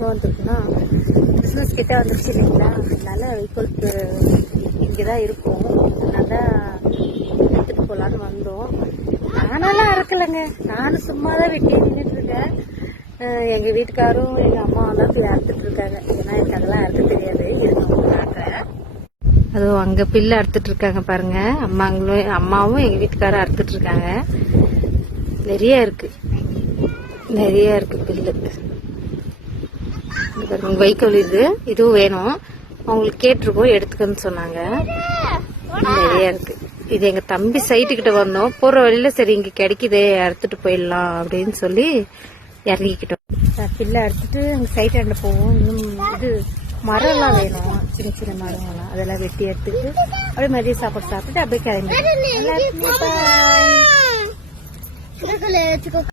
எங்கே வந்துருக்குன்னா கிறிஸ்மஸ் கிட்ட வந்துருச்சு இல்லைங்களா, அதனால வைக்கோலுக்கு இங்கே தான் இருக்கும். அதனால எடுத்துகிட்டு போகலான்னு வந்தோம். நானெல்லாம் அறுக்கலைங்க, நானும் சும்மா தான் வெட்டி நின்றுட்டு இருக்கேன். எங்கள் வீட்டுக்காரும் எங்கள் அம்மாவும் தான் போய் அறுத்துட்டு இருக்காங்க. ஏன்னா எனக்கு அதெல்லாம் அறுக்க தெரியாது. காட்டுறேன். அதுவும் அங்கே பில்லு அறுத்துட்டு இருக்காங்க பாருங்க. அம்மாவும் எங்கள் வீட்டுக்காரும் அறுத்துட்டு இருக்காங்க. நிறைய இருக்கு பில்லு. வைக்கோல் இதுவும் வேணும், அவங்களுக்கு கேட்டிருக்கோம், எடுத்துக்கன்னு சொன்னாங்க. நிறைய இருக்கு. இது எங்க தம்பி சைட்டு கிட்ட வந்தோம். போற வழியில சரி இங்க கிடைக்குதே, அறுத்துட்டு போயிடலாம் அப்படின்னு சொல்லி இறங்கிக்கிட்டோம். பில்ல அறுத்துட்டு அங்க சைட்டாண்ட போவோம். இன்னும் இது மரம் எல்லாம் வேணும், சின்ன சின்ன மரங்கள்லாம், அதெல்லாம் வெட்டி எடுத்துட்டு அப்படியே மதிய சாப்பாடு சாப்பிட்டு அப்படியே கிளம்பி